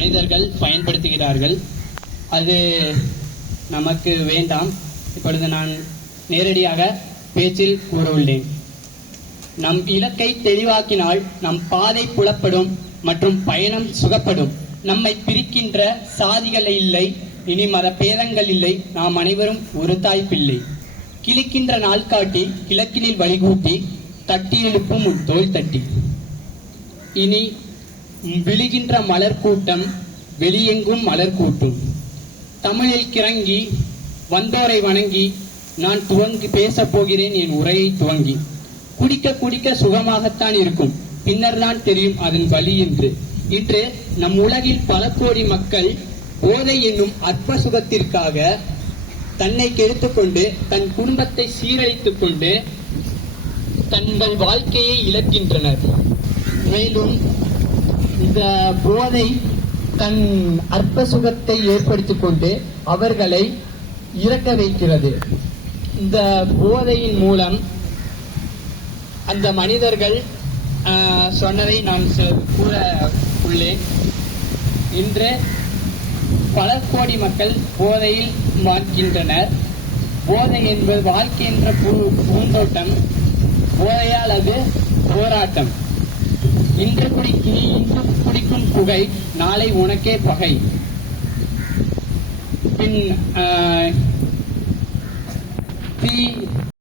மனிதர்கள் பயன்படுத்துகிறார்கள். அது நமக்கு வேண்டாம். இப்பொழுது நான் நேரடியாக பேச்சில் கூற உள்ளேன். நம் இலக்கை தெளிவாக்கினால் நம் பாதை புலப்படும் மற்றும் பயணம் சுகப்படும். நம்மை பிரிக்கின்ற சாதிகள் இல்லை, இனி மத பேதங்கள் இல்லை, நாம் அனைவரும் ஒரு தாய் பிள்ளை. கிழிக்கின்ற நாள்காட்டி கிழக்கினில் வழிகூட்டி தட்டி எழுப்பும் உன் தோல் தட்டி. இனி விழுகின்ற மலர் கூட்டம் வெளியெங்கும் மலர் கூட்டும். தமிழில் கிறங்கி வந்தோரை வணங்கி நான் துவங்கி பேசப் போகிறேன் என் உரையை துவங்கி. குடிக்க குடிக்க சுகமாகத்தான் இருக்கும், பின்னர் தான் தெரியும் அதன் வலி என்று. இன்று நம் உலகில் பல கோடி மக்கள் போதை என்னும் அற்ப சுகத்திற்காக தன்னை கெடுத்துக் கொண்டு தன் குடும்பத்தை சீரழித்துக் கொண்டு தங்கள் வாழ்க்கையை இழக்கின்றனர். மேலும் இந்த போதை தன் அற்ப சுகத்தை ஏற்படுத்திக் கொண்டு அவர்களை இறக்க வைக்கிறது. இந்த போதையின் மூலம் அந்த மனிதர்கள் சொன்னதை நான் கூற உள்ளேன். இன்று பல கோடி மக்கள் போதையில் மாட்கின்றனர். போதை என்பது வாழ்க்கை என்ற பூந்தோட்டம், போதையால் அது போராட்டம். இன்று குடிக்கும் புகை நாளை உனக்கே பகை. பின்